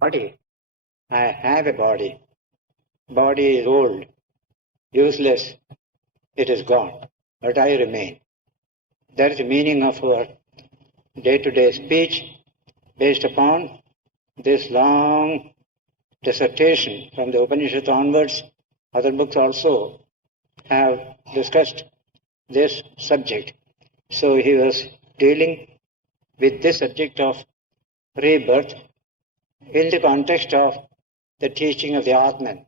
body. I have a body. Body is old, useless, it is gone, but I remain. That is the meaning of our day-to-day speech based upon this long dissertation from the Upanishad onwards. Other books also have discussed this subject. So he was dealing with this subject of rebirth in the context of the teaching of the Atman.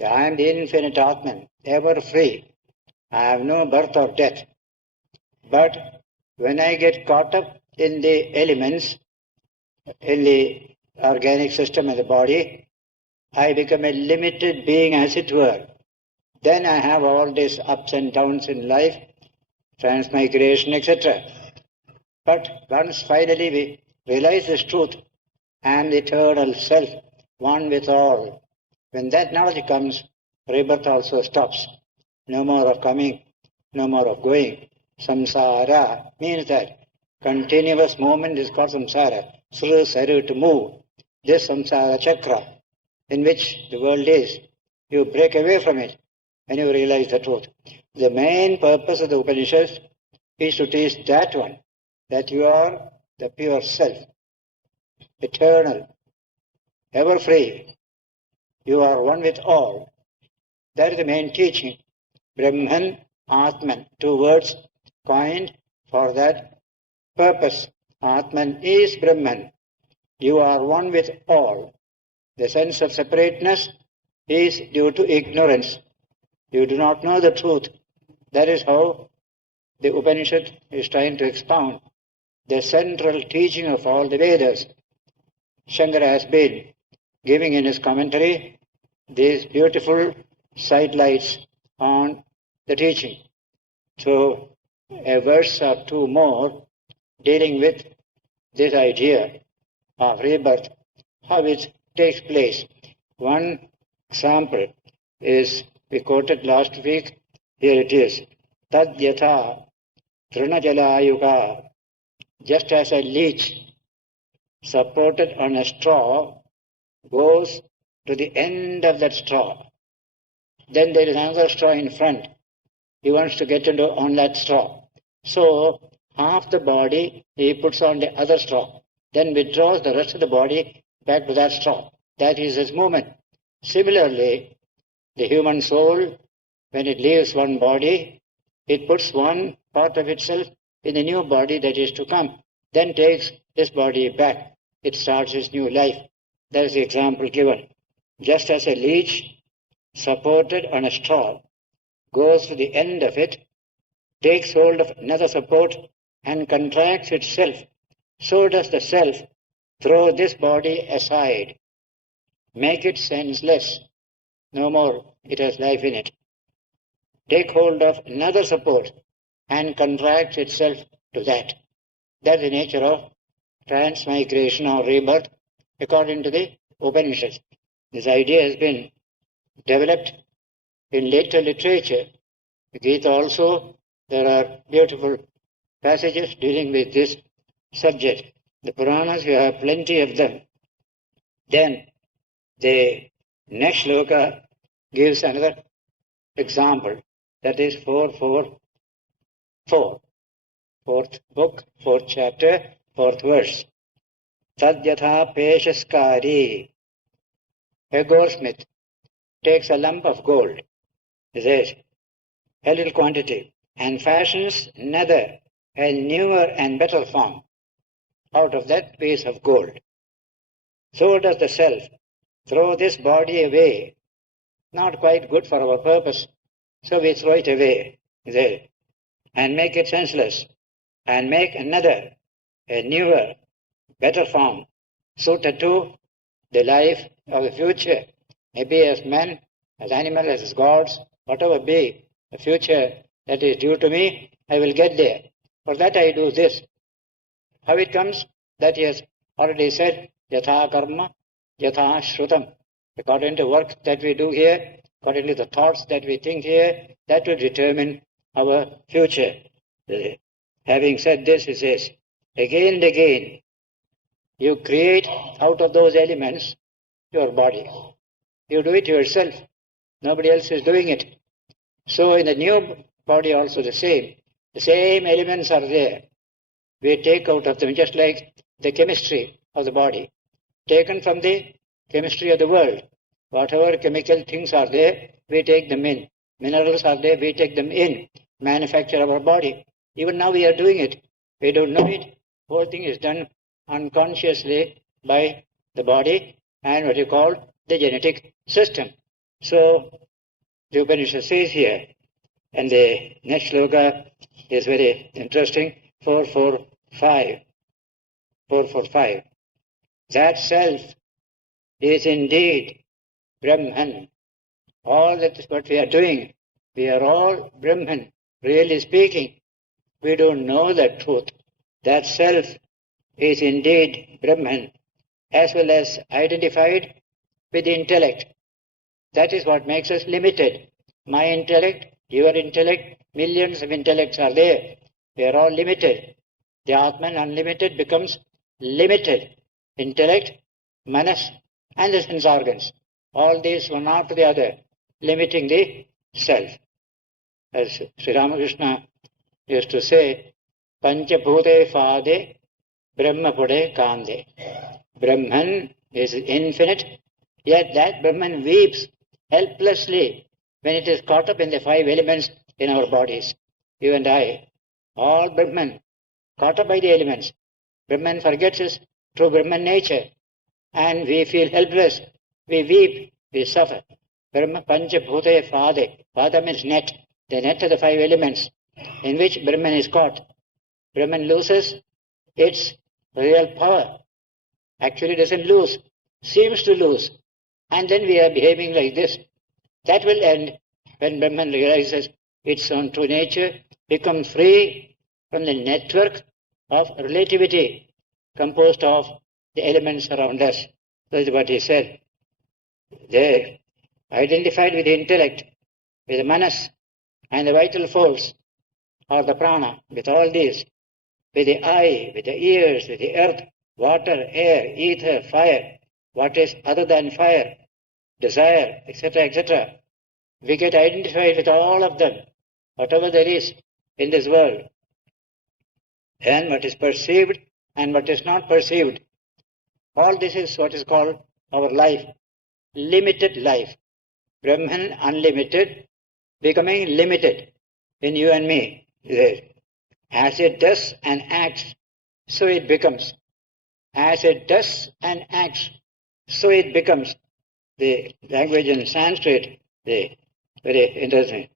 I am the infinite Atman, ever free. I have no birth or death. But when I get caught up in the elements, in the organic system of the body, I become a limited being, as it were. Then I have all these ups and downs in life, transmigration, etc. But once finally we realize this truth, I am the eternal self, one with all. When that knowledge comes, rebirth also stops. No more of coming, no more of going. Samsara means that continuous movement is called samsara. Sru, saru, to move. This samsara chakra in which the world is, you break away from it when you realize the truth. The main purpose of the Upanishads is to teach that one, that you are the pure self, eternal, ever free. You are one with all. That is the main teaching. Brahman, Atman, two words coined for that purpose. Atman is Brahman. You are one with all. The sense of separateness is due to ignorance. You do not know the truth. That is how the Upanishad is trying to expound the central teaching of all the Vedas. Shankara has been giving in his commentary these beautiful sidelights on the teaching. So a verse or two more dealing with this idea of rebirth, how it takes place. One example is, we quoted last week, here it is. Tad yatha trinajalayuga, just as a leech supported on a straw goes to the end of that straw. Then there is another straw in front. He wants to get on that straw. So half the body he puts on the other straw, then withdraws the rest of the body back to that straw. That is his movement. Similarly, the human soul, when it leaves one body, it puts one part of itself in a new body that is to come, then takes this body back. It starts its new life. That is the example given. Just as a leech supported on a straw goes to the end of it, takes hold of another support and contracts itself, so does the self throw this body aside, make it senseless. No more it has life in it. Take hold of another support and contract itself to that. That's the nature of transmigration or rebirth according to the Upanishads. This idea has been developed in later literature. The Gita also, there are beautiful passages dealing with this subject. The Puranas, we have plenty of them. Then the next shloka gives another example. That is 4:4. Fourth book, fourth chapter, fourth verse. Tadyatha peshaskari. A goldsmith takes a lump of gold, he says, a little quantity, and fashions another, a newer and better form out of that piece of gold. So does the self throw this body away, not quite good for our purpose, so we throw it away there and make it senseless and make another, a newer, better form suited to the life of the future, maybe as man, as animal, as gods, whatever be the future that is due to me, I will get there. For that I do this. How it comes? That he has already said, yatha karma, yatha shrutam. According to work that we do here, according to the thoughts that we think here, that will determine our future. Having said this, he says, again and again, You create out of those elements your body. You do it yourself. Nobody else is doing it. So in the new body also the same. The same elements are there. We take out of them, just like the chemistry of the body, taken from the chemistry of the world. Whatever chemical things are there, we take them in. Minerals are there, we take them in. Manufacture our body. Even now we are doing it. We don't know it. Whole thing is done unconsciously by the body and what you call the genetic system. So the Upanishad says here, and the next sloka is very interesting, 445. 445. That self is indeed Brahman. All that is what we are doing. We are all Brahman. Really speaking, we don't know the truth. That self is indeed Brahman, as well as identified with the intellect. That is what makes us limited. My intellect, your intellect, millions of intellects are there. We are all limited. The Atman unlimited becomes limited. Intellect, manas, and the sense organs. All these one after the other, limiting the self. As Sri Ramakrishna used to say, Panchabhute Fade, Brahma Pude Kande. Brahman is infinite, yet that Brahman weeps helplessly when it is caught up in the five elements in our bodies. You and I, all Brahman, caught up by the elements. Brahman forgets his true Brahman nature, and we feel helpless. We weep, we suffer. Brahma Panchabhute Fade. Fada means net, the net of the five elements in which Brahman is caught. Brahman loses its real power. Actually doesn't lose, seems to lose. And then we are behaving like this. That will end when Brahman realizes its own true nature, becomes free from the network of relativity composed of the elements around us. That is what he said. They identified with the intellect, with the manas and the vital force, or the prana, with all these, with the eye, with the ears, with the earth, water, air, ether, fire, what is other than fire, desire, etc., etc. We get identified with all of them, whatever there is in this world, and what is perceived and what is not perceived. All this is what is called our life, limited life. Brahman unlimited, becoming limited in you and me. As it does and acts, so it becomes. As it does and acts, so it becomes. The language in Sanskrit, the very interesting.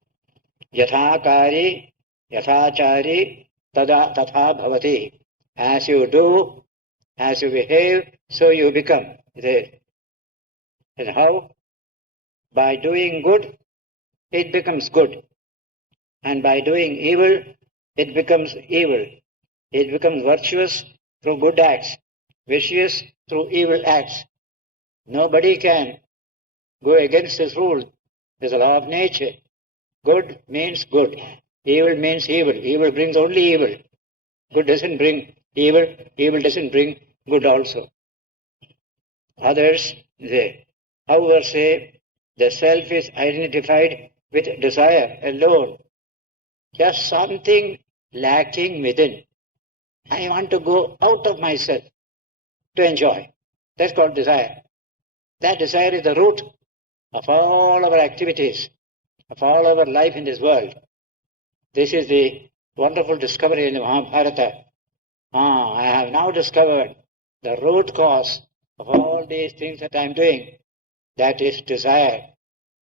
Yathakari, yathachari, tada tatha bhavati. As you do, as you behave, so you become. And how? By doing good, it becomes good. And by doing evil, it becomes evil. It becomes virtuous through good acts, vicious through evil acts. Nobody can go against this rule. There's a law of nature. Good means good. Evil means evil. Evil brings only evil. Good doesn't bring evil. Evil doesn't bring good also. Others, they, however, say the self is identified with desire alone. Just something lacking within. I want to go out of myself to enjoy. That's called desire. That desire is the root of all our activities, of all our life in this world. This is the wonderful discovery in the Mahabharata. I have now discovered the root cause of all these things that I am doing. That is desire.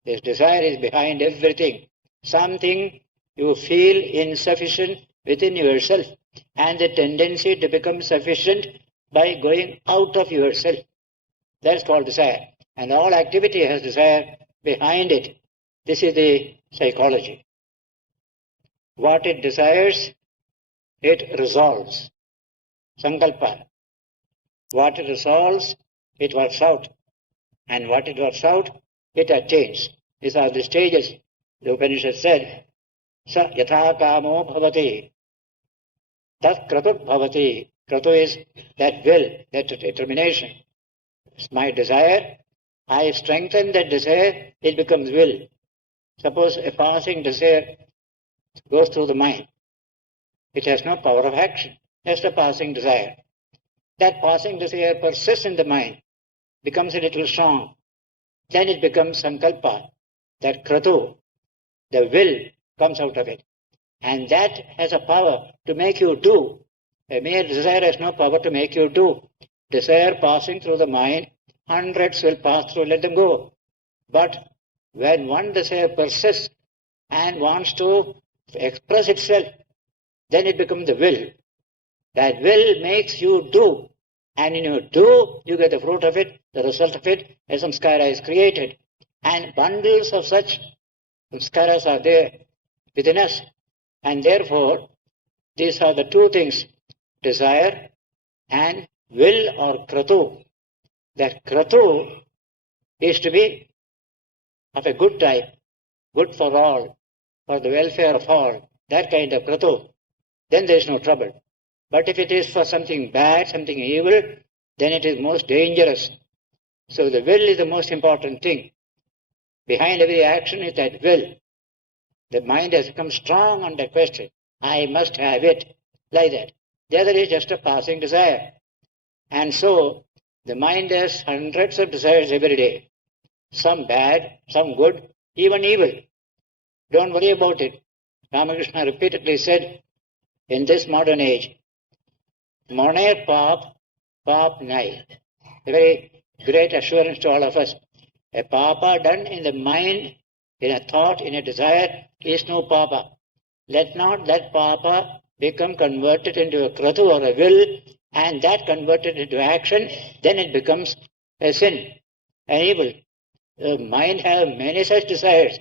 This desire is behind everything. Something you feel insufficient within yourself, and the tendency to become sufficient by going out of yourself. That's called desire. And all activity has desire behind it. This is the psychology. What it desires, it resolves. Sankalpa. What it resolves, it works out. And what it works out, it attains. These are the stages. The Upanishad said, Sa yatha kamo bhavati, tat kratur bhavati, Kratu is that will, that determination. It's my desire. I strengthen that desire, it becomes will. Suppose a passing desire goes through the mind. It has no power of action, just a passing desire. That passing desire persists in the mind, becomes a little strong. Then it becomes sankalpa, that kratu, the will comes out of it. And that has a power to make you do. A mere desire has no power to make you do. Desire passing through the mind, hundreds will pass through, let them go. But when one desire persists and wants to express itself, then it becomes the will. That will makes you do. And when you do, you get the fruit of it, the result of it, a samskara is created. And bundles of such samskaras are there within us. And therefore, these are the two things, desire and will or kratu. That kratu is to be of a good type, good for all, for the welfare of all, that kind of kratu. Then there is no trouble. But if it is for something bad, something evil, then it is most dangerous. So the will is the most important thing. Behind every action is that will. The mind has become strong on that question. I must have it, like that. The other is just a passing desire. And so the mind has hundreds of desires every day. Some bad, some good, even evil. Don't worry about it. Ramakrishna repeatedly said, in this modern age, Moner pap, pap nai. A very great assurance to all of us. A papa done in the mind, in a thought, in a desire, is no papa. Let not that papa become converted into a kratu or a will, and that converted into action, then it becomes a sin, an evil. The mind has many such desires.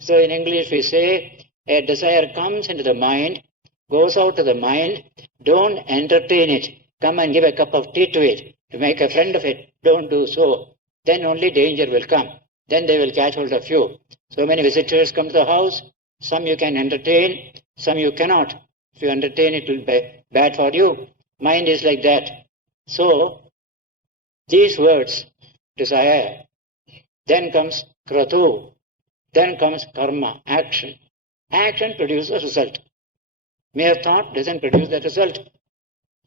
So in English we say, a desire comes into the mind, goes out to the mind, don't entertain it. Come and give a cup of tea to it, to make a friend of it. Don't do so. Then only danger will come. Then they will catch hold of you. So many visitors come to the house. Some you can entertain, some you cannot. If you entertain, it will be bad for you. Mind is like that. So, these words, desire, then comes kratu, then comes karma, action. Action produces result. Mere thought doesn't produce that result.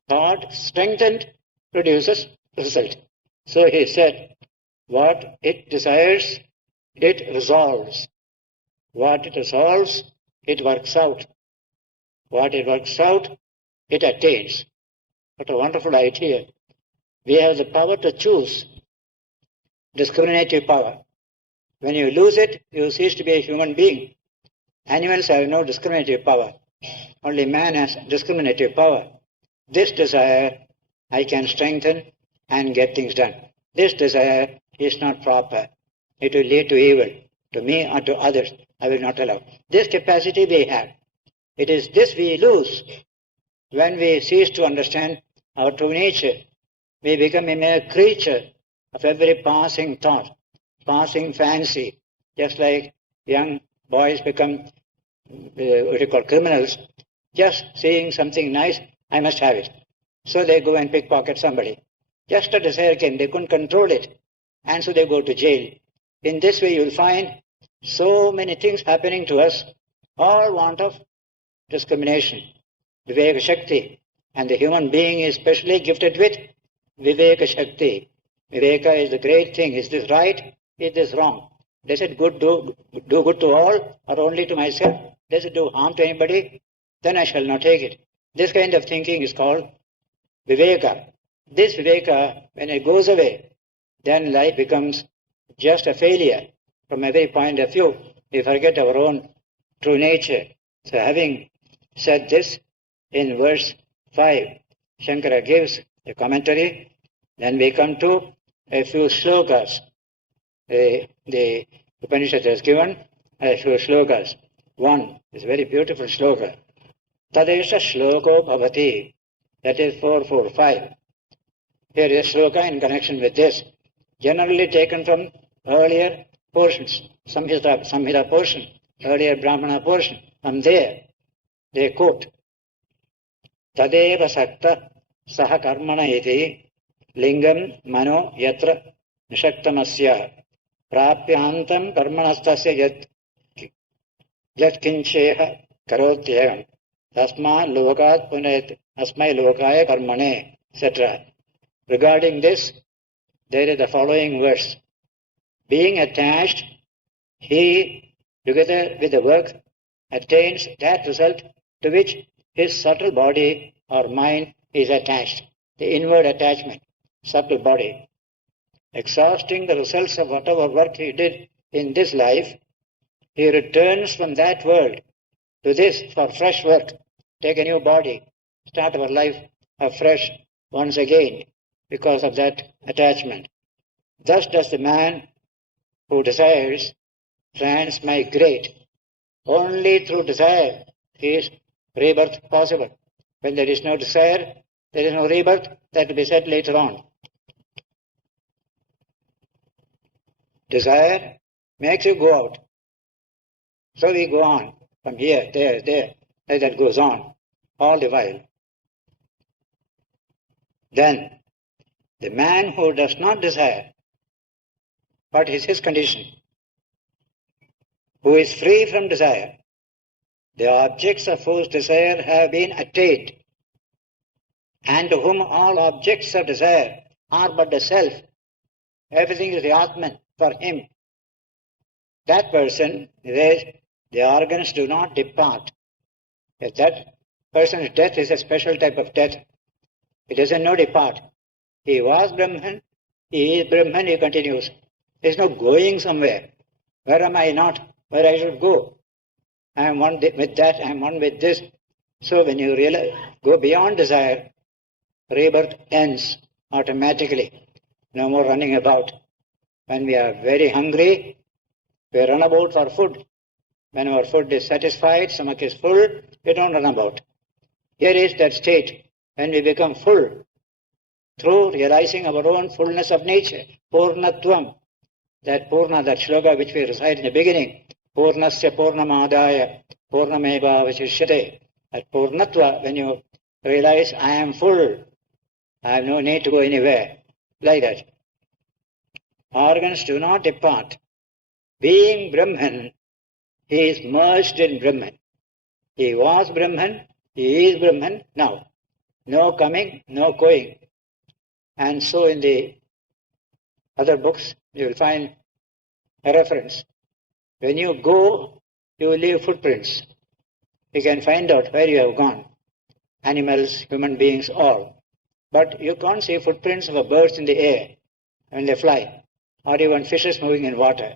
Thought strengthened produces result. So he said, what it desires, it resolves. What it resolves, it works out. What it works out, it attains. What a wonderful idea. We have the power to choose, discriminative power. When you lose it, you cease to be a human being. Animals have no discriminative power. Only man has discriminative power. This desire I can strengthen and get things done. This desire is not proper. It will lead to evil, to me or to others. I will not allow. This capacity we have. It is this we lose when we cease to understand our true nature. We become a mere creature of every passing thought, passing fancy, just like young boys become what you call criminals, just seeing something nice, I must have it. So they go and pickpocket somebody. Just a desire came, they couldn't control it, and so they go to jail. In this way you'll find so many things happening to us, all want of discrimination, Viveka Shakti, and the human being is specially gifted with Viveka Shakti. Viveka is the great thing. Is this right? Is this wrong? Does it do good to all or only to myself? Does it do harm to anybody? Then I shall not take it. This kind of thinking is called Viveka. This Viveka, when it goes away, then life becomes just a failure from every point of view. We forget our own true nature. So having said this, in verse 5, Shankara gives a commentary. Then we come to a few slokas. The Upanishad has given a few slokas. One is a very beautiful sloka. Tadesha shloko bhavati. That is 445. Here is a sloka in connection with this, generally taken from earlier portions, Samhita portion, earlier Brahmana portion. From there, they quote, Tadeva sakta saha karmana iti lingam mano yatra nishaktamasya prapyantam karmanastasya yat kincheha karotyam tasma lokat punet asmai lokaya karmane, etc. Regarding this, there is the following verse. Being attached, he, together with the work, attains that result to which his subtle body or mind is attached, the inward attachment, subtle body. Exhausting the results of whatever work he did in this life, he returns from that world to this for fresh work, take a new body, start our life afresh once again because of that attachment. Thus does the man who desires transmigrate. Only through desire is rebirth possible. When there is no desire, there is no rebirth. That will be said later on. Desire makes you go out. So we go on from here, there, as that goes on all the while. Then the man who does not desire, what is his condition? Who is free from desire, the objects of whose desire have been attained, and to whom all objects of desire are but the self. Everything is the Atman for him. That person, the organs do not depart. If that person's death is a special type of death, it doesn't know depart. He was Brahman, he is Brahman, he continues. There is no going somewhere. Where am I not? Where I should go? I am one with that, I am one with this. So when you realize, go beyond desire, rebirth ends automatically. No more running about. When we are very hungry, we run about for food. When our food is satisfied, stomach is full, we don't run about. Here is that state when we become full through realizing our own fullness of nature, Purnatvam. That Purna, that shloka which we recite in the beginning, Purnasya Purnamadaya Purnameva Vashishyate. That Purnatva, when you realize I am full, I have no need to go anywhere, like that. Organs do not depart. Being Brahman, he is merged in Brahman. He was Brahman, he is Brahman now. No coming, no going. And so in the other books, you will find a reference. When you go, you will leave footprints. You can find out where you have gone. Animals, human beings, all. But you can't see footprints of birds in the air when they fly, or even fishes moving in water.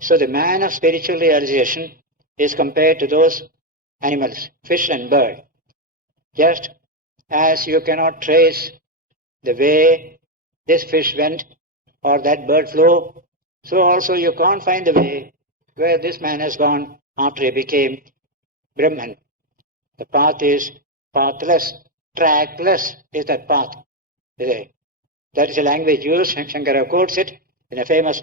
So the man of spiritual realization is compared to those animals, fish and bird. Just as you cannot trace the way this fish went or that bird flew, so also you can't find the way where this man has gone after he became Brahman. The path is pathless, trackless is that path. That is the language used. Shankara quotes it in a famous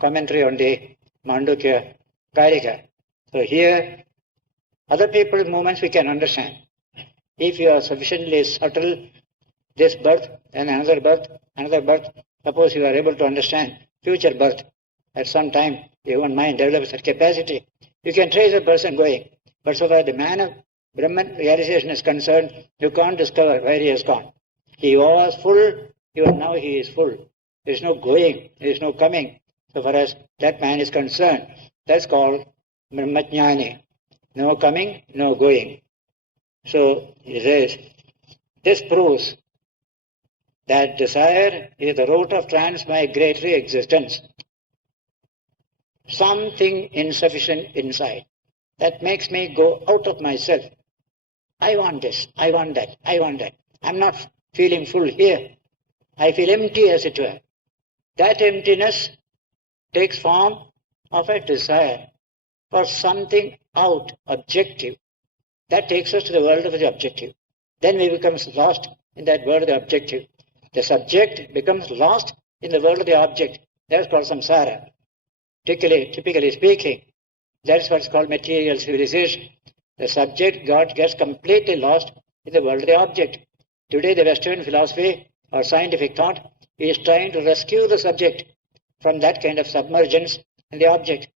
commentary on the Mandukya Karika. So here, other people's movements we can understand. If you are sufficiently subtle, this birth and another birth, suppose you are able to understand future birth, at some time the human mind develops that capacity, you can trace a person going. But so far the man of Brahman realization is concerned, you can't discover where he has gone. He was full, even now he is full. There is no going, there is no coming. So far as that man is concerned, that's called Brahmajnani. No coming, no going. So he says, this proves that desire is the root of transmigratory existence. Something insufficient inside that makes me go out of myself. I want this, I want that, I want that. I'm not feeling full here. I feel empty, as it were. That emptiness takes form of a desire for something out, objective. That takes us to the world of the objective. Then we become lost in that world of the objective. The subject becomes lost in the world of the object. That's called samsara. Typically speaking, that's what's called material civilization. The subject, God, gets completely lost in the world of the object. Today the Western philosophy or scientific thought is trying to rescue the subject from that kind of submergence in the object.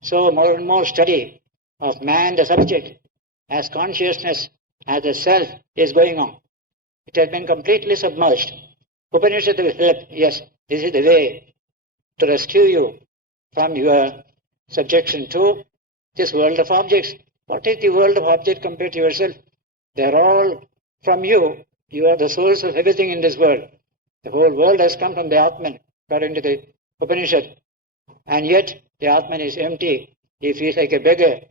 So more and more study of man, the subject, as consciousness, as the self is going on. It has been completely submerged. Upanishad will help. Yes, this is the way to rescue you from your subjection to this world of objects. What is the world of objects compared to yourself? They are all from you. You are the source of everything in this world. The whole world has come from the Atman, according to the Upanishad. And yet, the Atman is empty. He feels like a beggar.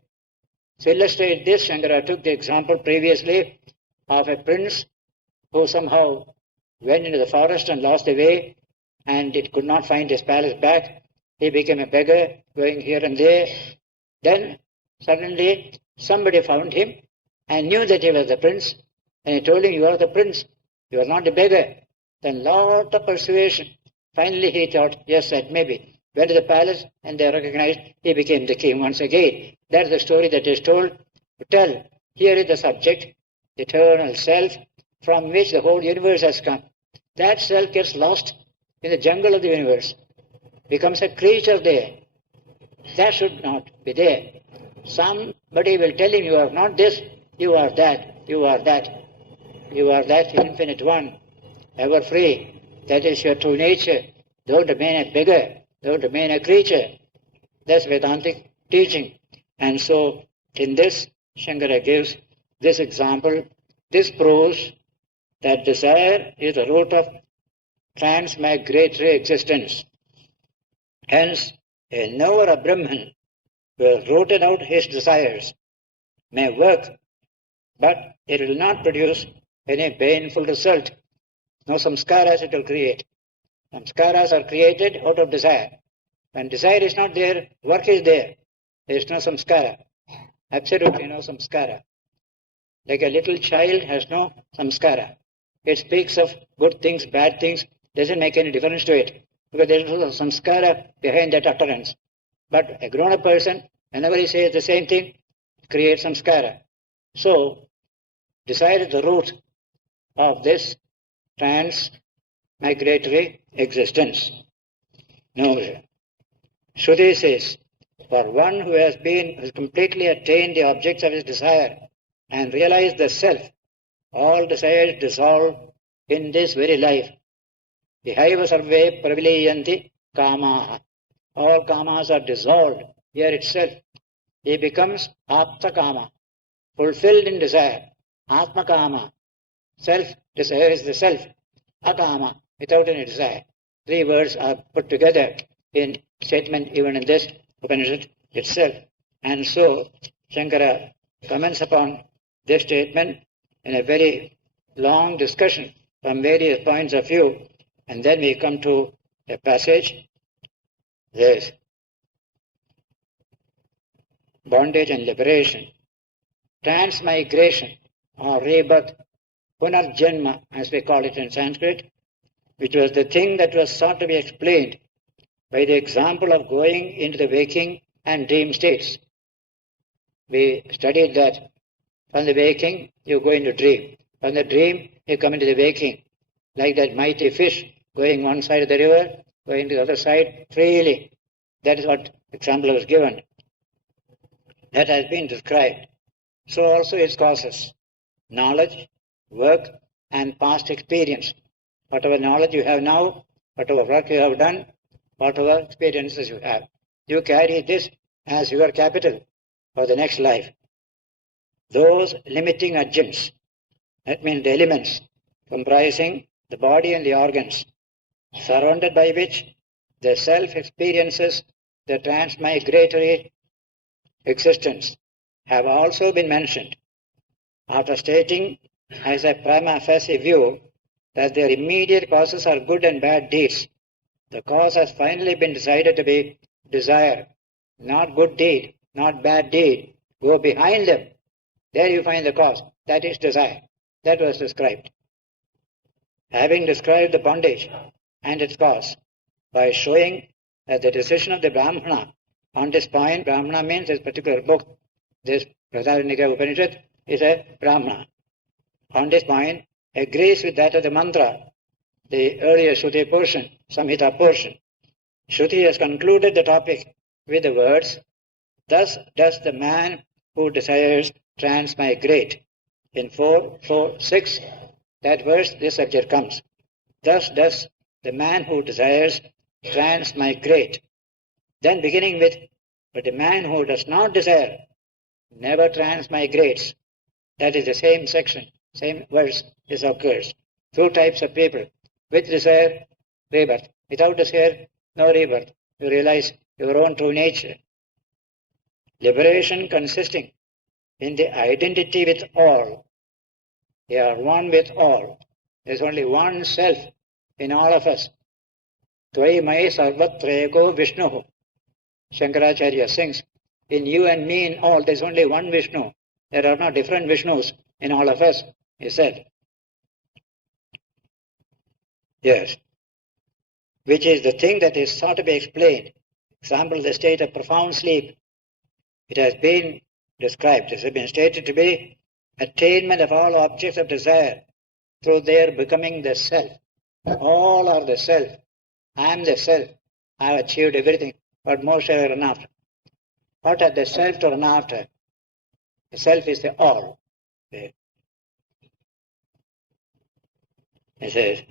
To illustrate this, Shankara took the example previously of a prince who somehow went into the forest and lost the way, and it could not find his palace back. He became a beggar, going here and there. Then, suddenly, somebody found him and knew that he was the prince, and he told him, "You are the prince, you are not a beggar." Then lot of persuasion. Finally he thought, yes, that maybe. Went to the palace and they recognized he became the king once again. That's the story that is told. Tell, here is the subject, the eternal self, from which the whole universe has come. That self gets lost in the jungle of the universe, becomes a creature there. That should not be there. Somebody will tell him, you are not this, you are that, you are that. You are that infinite one, ever free. That is your true nature. Don't remain a beggar. Don't remain a creature. That's Vedantic teaching. And so, in this, Shankara gives this example. This proves that desire is the root of transmigratory existence. Hence, a knower of Brahman who has rooted out his desires may work, but it will not produce any painful result. No samskaras it will create. Samskaras are created out of desire. When desire is not there, work is there. There is no samskara. Absolutely no samskara. Like a little child has no samskara. It speaks of good things, bad things, doesn't make any difference to it, because there is no samskara behind that utterance. But a grown-up person, whenever he says the same thing, creates samskara. So, desire is the root of this transmigratory existence. Now, Shruti says, for one who has completely attained the objects of his desire and realized the self, all desires dissolve in this very life. Vihaiva sarve pravilayanti kamaha. All kamas are dissolved here itself. He becomes apta kama, fulfilled in desire. Atma kama. Self-desire is the self. Akama, without any desire. Three words are put together in statement even in this Upanishad itself. And so, Shankara comments upon this statement in a very long discussion from various points of view. And then we come to a passage. There's bondage and liberation. Transmigration or rebirth, punarjanma, as we call it in Sanskrit, which was the thing that was sought to be explained by the example of going into the waking and dream states. We studied that from the waking, you go into dream. From the dream, you come into the waking. Like that mighty fish going one side of the river, going to the other side freely. That is what example was given. That has been described. So also its causes. Knowledge, work, and past experience. Whatever knowledge you have now, whatever work you have done, whatever experiences you have, you carry this as your capital for the next life. Those limiting agents, that means the elements comprising the body and the organs, surrounded by which the self experiences the transmigratory existence, have also been mentioned. After stating as a prima facie view that their immediate causes are good and bad deeds, the cause has finally been decided to be desire, not good deed, not bad deed. Go behind them. There you find the cause. That is desire. That was described. Having described the bondage and its cause by showing that the decision of the Brahmana on this point, Brahmana means this particular book, this Brihadaranyaka Upanishad is a Brahmana. On this point, agrees with that of the mantra, the earlier Shruti portion, Samhita portion. Shruti has concluded the topic with the words, thus does the man who desires transmigrate. In 4:4:6, that verse, this subject comes. Thus does the man who desires transmigrate. Then beginning with, but the man who does not desire never transmigrates. That is the same section, same verse, this occurs. Two types of people. With desire, rebirth. Without desire, no rebirth. You realize your own true nature. Liberation consisting in the identity with all. They are one with all. There is only one self in all of us. Tvai sarvatrego Vishnu. Shankaracharya sings, in you and me in all, there is only one Vishnu. There are not different Vishnus in all of us, he said. Yes. Which is the thing that is sought to be explained. Example, the state of profound sleep. It has been described, it has been stated to be attainment of all objects of desire through their becoming the self. All are the self. I am the self. I have achieved everything. What more shall I run after? What are the self to run after? The self is the all. It says,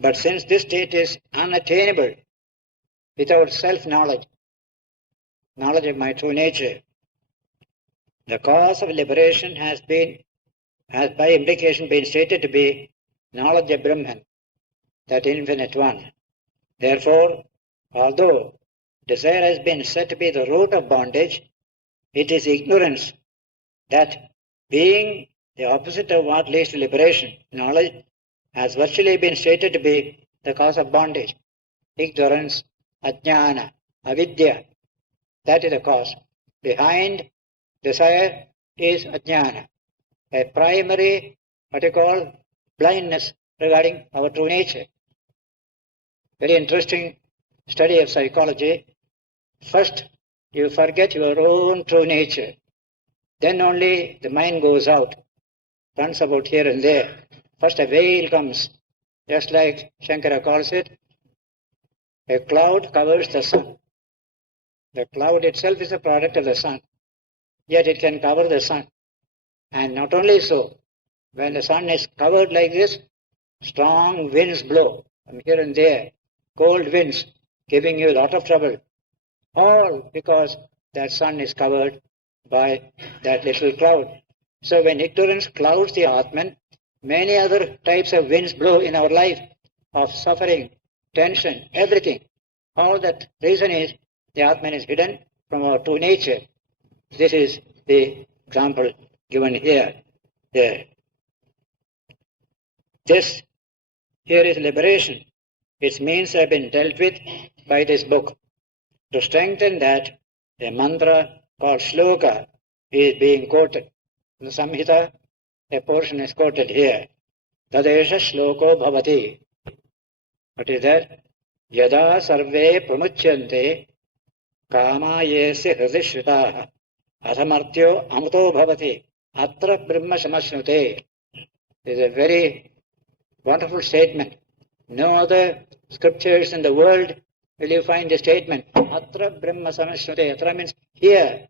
but since this state is unattainable without self-knowledge, knowledge of my true nature, the cause of liberation has by implication been stated to be knowledge of Brahman, that infinite one. Therefore, although desire has been said to be the root of bondage, it is ignorance that, being the opposite of what leads to liberation, knowledge, has virtually been stated to be the cause of bondage. Ignorance, ajnana, avidya, that is the cause. Behind desire is ajnana, a primary, what you call, blindness regarding our true nature. Very interesting study of psychology. First, you forget your own true nature. Then only the mind goes out, runs about here and there. First a veil comes, just like Shankara calls it, a cloud covers the sun. The cloud itself is a product of the sun, yet it can cover the sun. And not only so, when the sun is covered like this, strong winds blow from here and there, cold winds giving you a lot of trouble, all because that sun is covered by that little cloud. So when ignorance clouds the Atman, many other types of winds blow in our life of suffering, tension, everything. All that reason is the Atman is hidden from our true nature. This is the example given here. There. This here is liberation. Its means have been dealt with by this book. To strengthen that, a mantra called shloka is being quoted. In the Samhita, a portion is quoted here. Tadesha shloko bhavati. What is that? Yada sarve pramuchyante kama yesi hridishritaha athamartyo amuto bhavati atra brahma samasnute. It is a very wonderful statement. No other scriptures in the world will you find a statement. Atra brahma samasnute. Atra means here,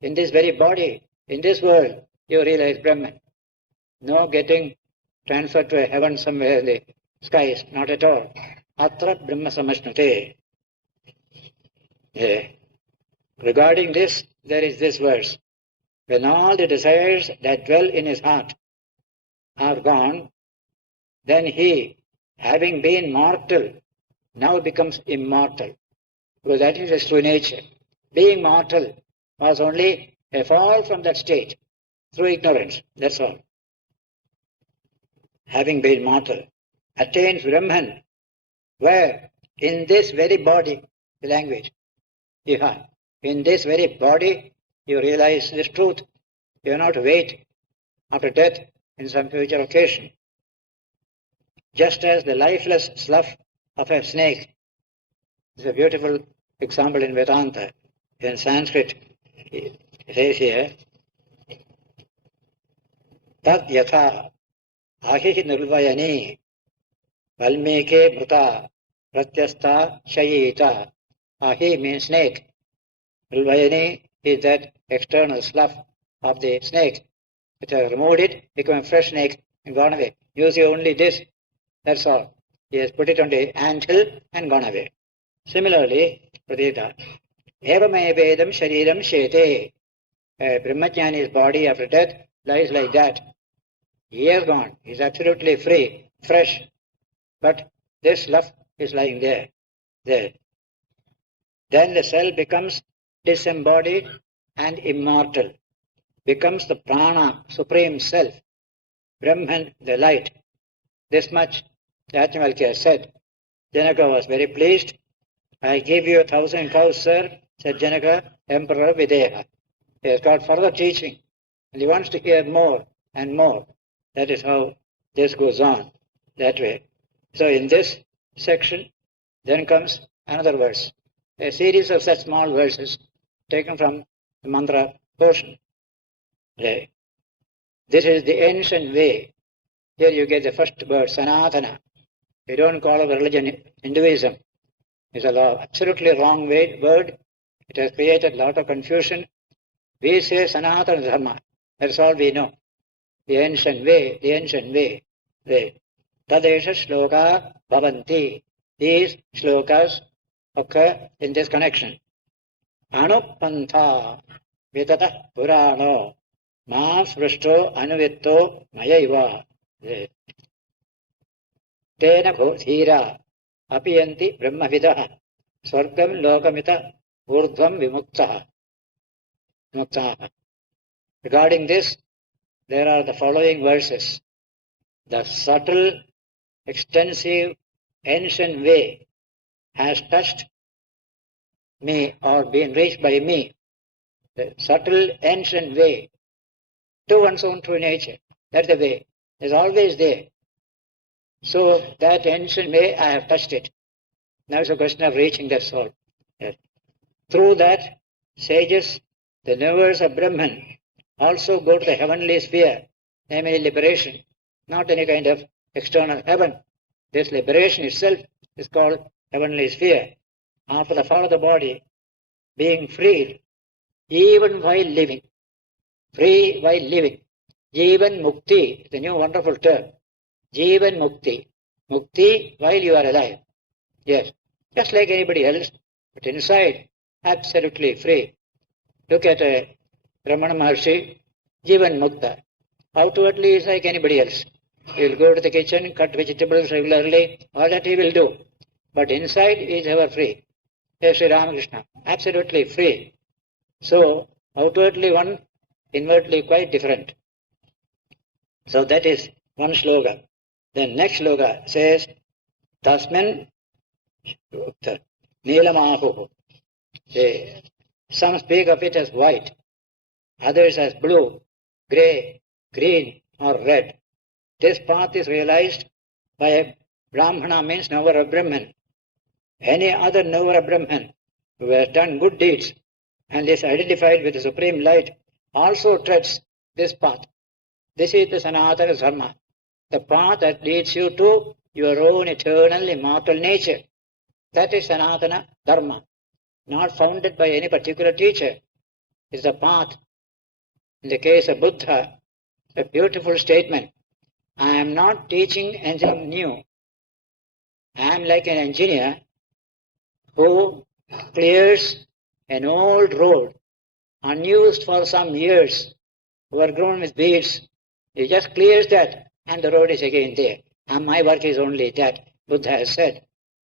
in this very body, in this world, you realize Brahman. No getting transferred to a heaven somewhere in the skies, not at all. Atra brahma samasnute. Yeah. Regarding this, there is this verse. When all the desires that dwell in his heart are gone, then he, having been mortal, now becomes immortal. Because that is his true nature. Being mortal was only a fall from that state through ignorance. That's all. Having been mortal, attains Brahman, where in this very body, the language, in this very body, you realize this truth. You are not to wait after death in some future occasion. Just as the lifeless slough of a snake is a beautiful example in Vedanta. In Sanskrit, it says here, Tad yatha Ahi nirvayani valmike mruta pratyastha shayita. Ahi means snake. Nirvayani is that external slough of the snake. It has removed it, become a fresh snake and gone away. You see only this, that's all. He has put it on the anthill and gone away. Similarly, Pradita, Evamevedam Shariram Shete. Brahmajnani's body after death lies like that. He has gone. He is absolutely free, fresh. But this slough is lying there. There. Then the cell becomes disembodied and immortal. Becomes the prana, supreme self. Brahman, the light. This much Yajnavalkya said. Janaka was very pleased. I give you 1,000 cows, sir, said Janaka, Emperor Videha. He has got further teaching, and he wants to hear more and more. That is how this goes on, that way. So in this section, then comes another verse, a series of such small verses taken from the mantra portion. This is the ancient way. Here you get the first word, Sanatana. You don't call it religion Hinduism. It's a absolutely wrong word. It has created a lot of confusion. We say Sanatana Dharma. That's all we know. The ancient way, the ancient way. Tadesha shloka bhavanti. These shlokas occur in this connection. Anupantha vidata purano ma svrishto anuvitto mayaiva. Tena bhūthīrā apiyanti brahmavidah swargam lokamita urdhvam vimuktah. Regarding this, there are the following verses. The subtle, extensive, ancient way has touched me or been reached by me. The subtle, ancient way to one's own true nature. That's the way. It's always there. So that ancient way, I have touched it. Now it's a question of reaching that soul. Yes. Through that, sages, the knowers of Brahman, also go to the heavenly sphere, namely liberation, not any kind of external heaven. This liberation itself is called heavenly sphere. After the fall of the body, being freed, even while living. Free while living. Jivan Mukti, the new wonderful term. Jivan Mukti. Mukti while you are alive. Yes, just like anybody else, but inside, absolutely free. Look at Ramana Maharshi, Jivan Mukta. Outwardly is like anybody else. He will go to the kitchen, cut vegetables regularly, all that he will do. But inside he is ever free. Yes, Sri Ramakrishna, absolutely free. So, outwardly one, inwardly quite different. So that is one slogan. Then next slogan says, Tasmin Nilamahu. Some speak of it as white, others as blue, grey, green or red. This path is realized by a Brahmana, means knower of Brahman. Any other knower of Brahman who has done good deeds and is identified with the Supreme Light also treads this path. This is the Sanatana Dharma, the path that leads you to your own eternal immortal nature. That is Sanatana Dharma, not founded by any particular teacher. It's the path. In the case of Buddha, a beautiful statement. I am not teaching anything new. I am like an engineer who clears an old road, unused for some years, overgrown with weeds. He just clears that and the road is again there. And my work is only that. Buddha has said,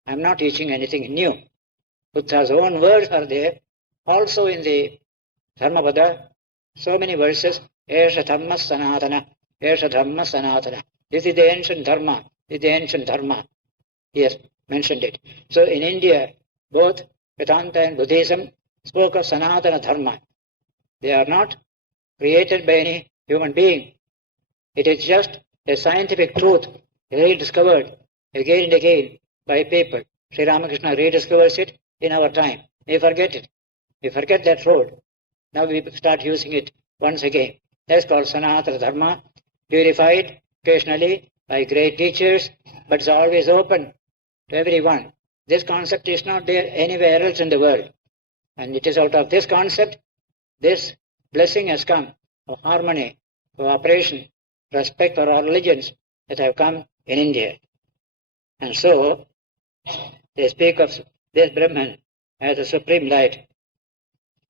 I am not teaching anything new. Buddha's own words are there. Also in the Dharmapada, so many verses, Esha Dhamma Sanatana, Esha Dhamma Sanatana. This is the ancient Dharma. This is the ancient Dharma. He has mentioned it. So in India, both Vedanta and Buddhism spoke of Sanatana Dharma. They are not created by any human being. It is just a scientific truth rediscovered again and again by people. Sri Ramakrishna rediscovers it in our time. We forget it. We forget that road. Now we start using it once again. That's called Sanatana Dharma, purified occasionally by great teachers, but it's always open to everyone. This concept is not there anywhere else in the world. And it is out of this concept, this blessing has come of harmony, cooperation, respect for all religions that have come in India. And so, they speak of this Brahman as the supreme light.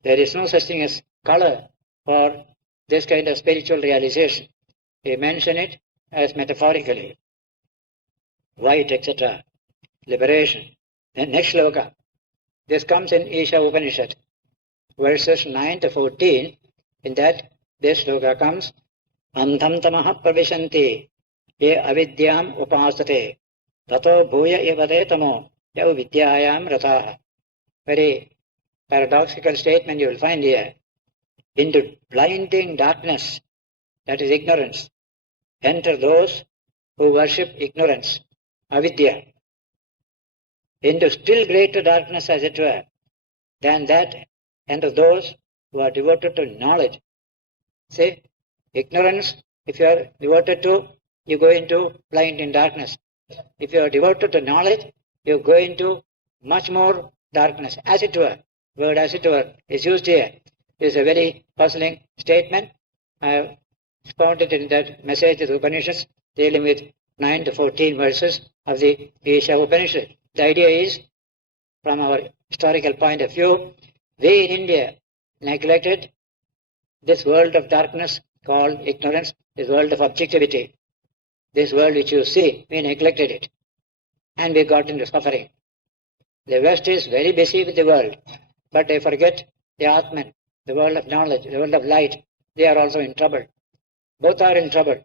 There is no such thing as color for this kind of spiritual realization. They mention it as metaphorically. White, etc. Liberation. Then next shloka. This comes in Isha Upanishad, verses 9 to 14. In that, this shloka comes, Antam tamaha pravishanti ye avidyam upasate tato bhuya evade tamo yav vidyayam rataha. Very paradoxical statement you will find here. Into blinding darkness, that is ignorance, enter those who worship ignorance, avidya. Into still greater darkness, as it were, than that enter those who are devoted to knowledge. See, ignorance, if you are devoted to, you go into blinding darkness. If you are devoted to knowledge, you go into much more darkness, as it were. Word as it were is used here. It is a very puzzling statement. I have expounded in that message of the Upanishads, dealing with 9 to 14 verses of the Isha Upanishad. The idea is, from our historical point of view, we in India neglected this world of darkness called ignorance, this world of objectivity, this world which you see, we neglected it. And we got into suffering. The West is very busy with the world, but they forget the Atman, the world of knowledge, the world of light. They are also in trouble. Both are in trouble.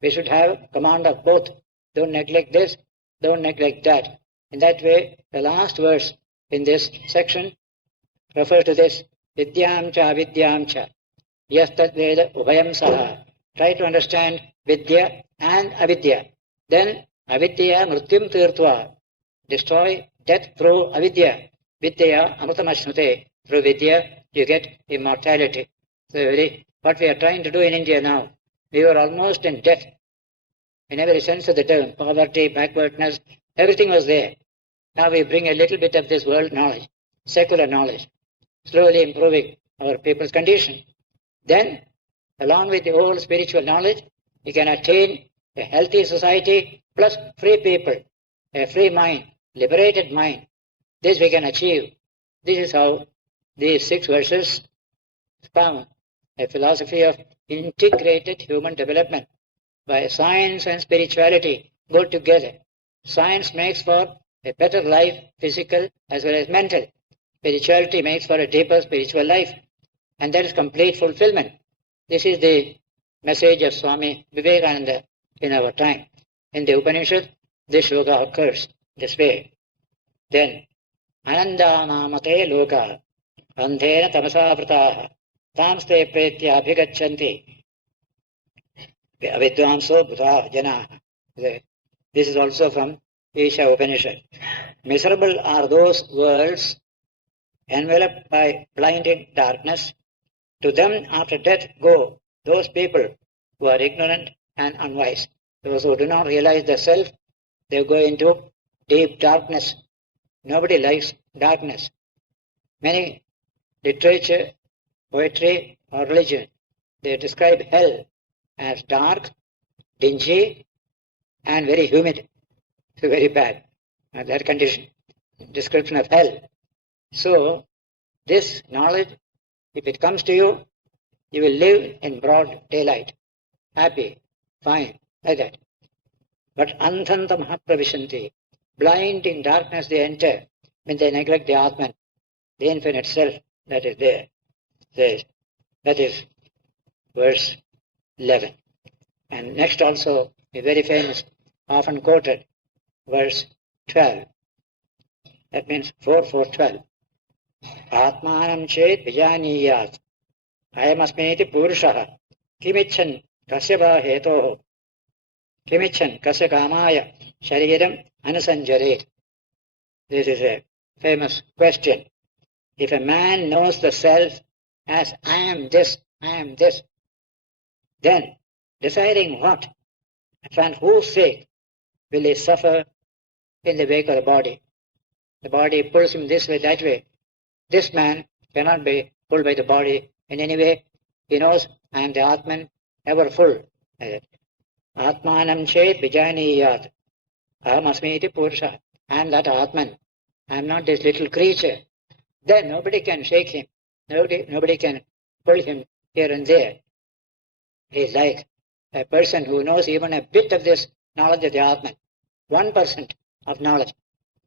We should have command of both. Don't neglect this, don't neglect that. In that way, the last verse in this section refers to this, Vidyam cha vidyam cha, yastat veda ubhayam saha. Try to understand Vidya and Avidya. Then Avidya mrityum tirtva, destroy death through Avidya. Vidya amrutamashnute, through Vidya you get immortality. So what we are trying to do in India now, we were almost in death in every sense of the term, poverty, backwardness, everything was there. Now we bring a little bit of this world knowledge, secular knowledge, slowly improving our people's condition. Then, along with the old spiritual knowledge, we can attain a healthy society plus free people, a free mind, liberated mind. This we can achieve. This is how these 6 verses found a philosophy of integrated human development, where science and spirituality go together. Science makes for a better life, physical as well as mental. Spirituality makes for a deeper spiritual life, and that is complete fulfillment. This is the message of Swami Vivekananda in our time. In the Upanishad, this shloka occurs this way. Then, Anandanamate loka, andhena tamasavrataha, tamste pretya abhigachanti, avidvanso bhuta janaha. This is also from Isha Upanishad. Miserable are those worlds enveloped by blinding darkness. To them after death go those people who are ignorant and unwise. Those who do not realize the self, they go into deep darkness. Nobody likes darkness. Many literature, poetry or religion, they describe hell as dark, dingy and very humid. So very bad, that condition, description of hell. So, this knowledge, if it comes to you, you will live in broad daylight, happy, fine, like that. But antanta mahapravishanti, blind in darkness they enter when they neglect the Atman, the infinite self that is there. That is verse 11. And next also, a very famous, often quoted, verse 12. That means 4:12. Atmanam chet vijaniyat ayamasmeti purushaha kimichan kasya hetoho kimichan kasya kamaya shariram anasanjaret. This is a famous question. If a man knows the self as I am this, then deciding what? And whose sake will he suffer in the wake of the body? The body pulls him this way, that way. This man cannot be pulled by the body in any way. He knows, I am the Atman, ever full. Atmanam chet vijaniyat. Aham asmi iti purusha. I am that Atman. I am not this little creature. Then nobody can shake him. Nobody can pull him here and there. He is like a person who knows even a bit of this knowledge of the Atman. 1% of knowledge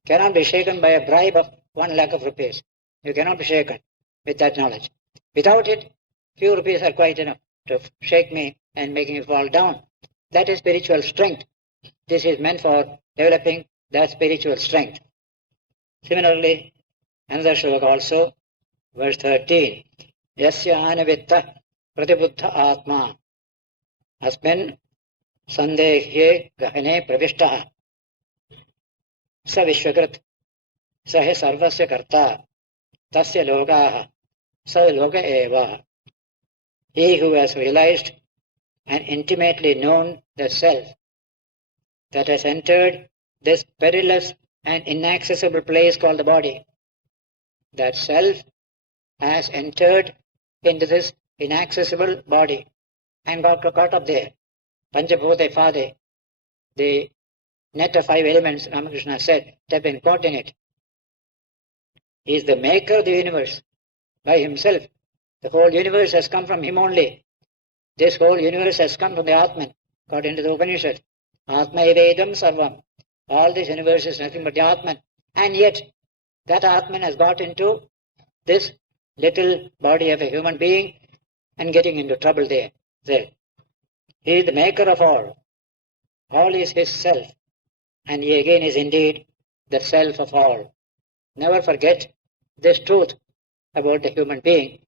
cannot be shaken by a bribe of 1 lakh of rupees. You cannot be shaken with that knowledge. Without it, few rupees are quite enough to shake me and make me fall down. That is spiritual strength. This is meant for developing that spiritual strength. Similarly, another shloka also, verse 13. Yasya anavitta pratibuddha atma asmin sandehye gahane pravishtaha sa vishwakrit sahe sarvasya karta tasya lokaha sa loka eva. He who has realized and intimately known the self that has entered this perilous and inaccessible place called the body, that self has entered into this inaccessible body and got caught up there. Panchabhuta Phade, the net of 5 elements, Ramakrishna said, have been caught in it. He is the maker of the universe by himself. The whole universe has come from him only. This whole universe has come from the Atman, got into the Upanishad. Atma evedam sarvam. All this universe is nothing but the Atman. And yet, that Atman has got into this little body of a human being and getting into trouble there. He is the maker of all. All is his self. And he again is indeed the self of all. Never forget this truth about the human being.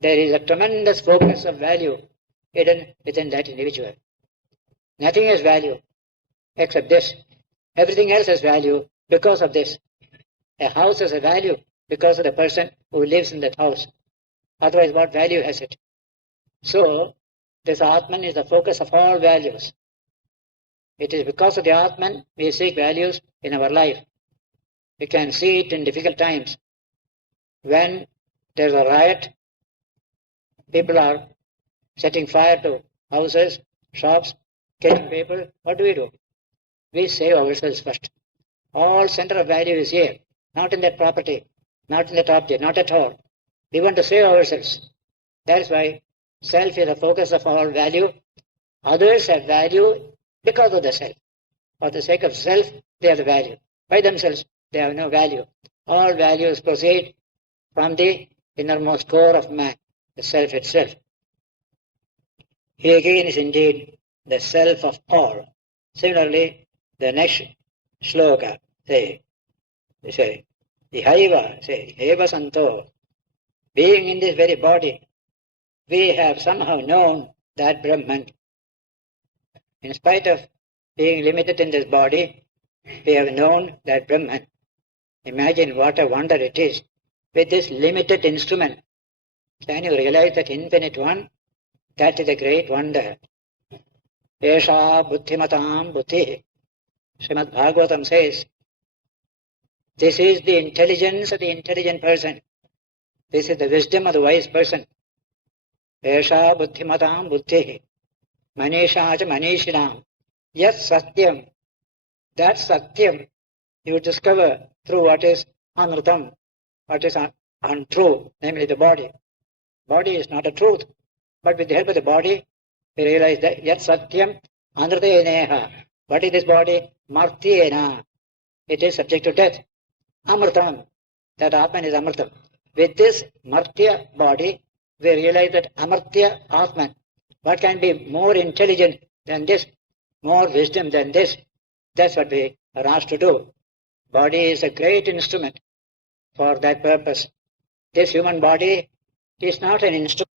There is a tremendous focus of value hidden within that individual. Nothing has value except this. Everything else has value because of this. A house has a value because of the person who lives in that house. Otherwise, what value has it? So, this Atman is the focus of all values. It is because of the Atman we seek values in our life. We can see it in difficult times. When there is a riot, people are setting fire to houses, shops, killing people. What do? We save ourselves first. All center of value is here, not in that property, not in that object, not at all. We want to save ourselves. That is why self is the focus of all value. Others have value because of the self. For the sake of self, they have the value. By themselves, they have no value. All values proceed from the innermost core of man, the self itself. He again is indeed the self of all. Similarly, the next shloka, say, Eva Santo, being in this very body, we have somehow known that Brahman. In spite of being limited in this body, we have known that Brahman. Imagine what a wonder it is. With this limited instrument, can you realize that infinite one? That is a great wonder. Esha buddhimatam buddhi. Srimad Bhagavatam says, this is the intelligence of the intelligent person. This is the wisdom of the wise person. Esha buddhimatam buddhi. Manisha cha manishinam. Yes, satyam. That satyam you discover through what is anrutam, what is untrue, namely the body. Body is not a truth, but with the help of the body, we realize that yat satyam anrteneha. What is this body? Martyena. It is subject to death. Amritam. That Atman is Amritam. With this Martya body, we realize that Amartya Atman. What can be more intelligent than this? More wisdom than this? That's what we are asked to do. Body is a great instrument for that purpose. This human body is not an instrument